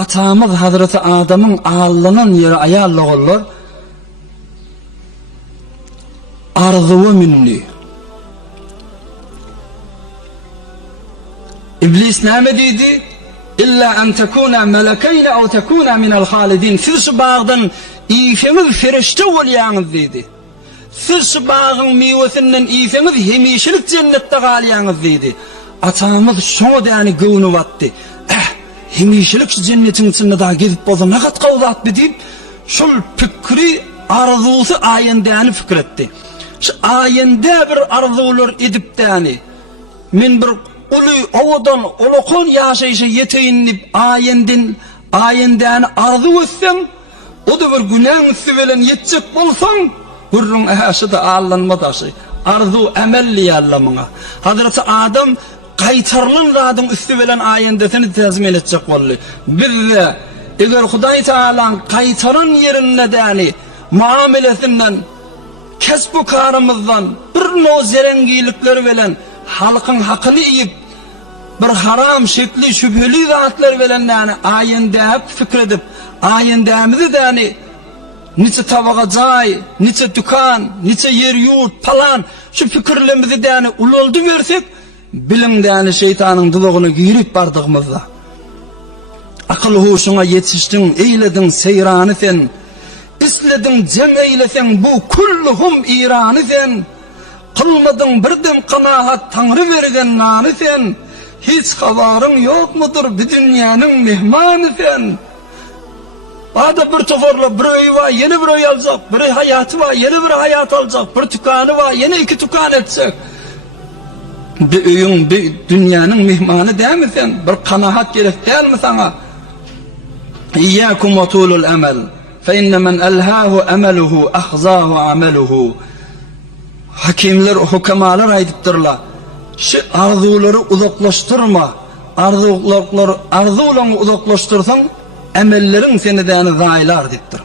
atamız Hazreti Adam'ın ağlanan yeri ayarlığırlar. Arzuva minni. İblis ne dedi? İlla en tekuna melekeyne ev tekuna minel halidin. Siz şu bağdan iyifeniz ferişte olyanız dedi. Siz şu bağın meyvesinden iyifeniz hemişilik cennette kalyanız dedi. Atamız şunu dani gövünü vattı. Hemişilik şu cennetin içinde daha gezip bozu ne kat kavzat deyip şul fikri arzusu ayendani fikretti. Şu ayende bir arzular edip dani min bir ulu ovadan olokon yaşayışı yeteyinip ayenden arzu etsen o da bir günahın sivelen yetecek bolsan hürrün ehası da ağlanmadaşı arzu emelli yallamına Hazreti Adam kaytarlın zadın üstü veren ayendesini tezmin edecek vallahi bir de eğer Huday Teala'nın kaytarın yerine dani muamelesinden kesbu karımızdan bir no zerengilikleri veren halkın hakkını yiyip bir haram şekli şüpheli zatlar verenlerini ayende hep fikredip ayendemizi de hani nice tabakacay, nice dükkan, nice yer yurt falan şu fikirlerimizi de hani uloldu versek bilim de hani şeytanın duvağına girip bardığımızda akıl huşuna yetiştin eyledin seyranı sen isledin cem eylesen bu kulluhum iranı sen kılmadın birdim kanahat tanrı vergen nanı sen hiç havarın yok mudur bir dünyanın mihmanı sen Bada bir tofarla bir öy var yeni bir öy alacak bir hayatı var yeni bir hayat alacak bir tükanı var yeni iki tükan edecek bir öyün bir dünyanın mihmanı değil mi sen bir kanahat gerek değil mi sana İyyâkum ve tûlul emel fe inne men elhâhu emeluhu ahzâhu ameluhu hakimler hukamalar aydıptırlar şu arzuları uzaklaştırma arzularını uzaklaştırsan emellerin seni de zayilar diptir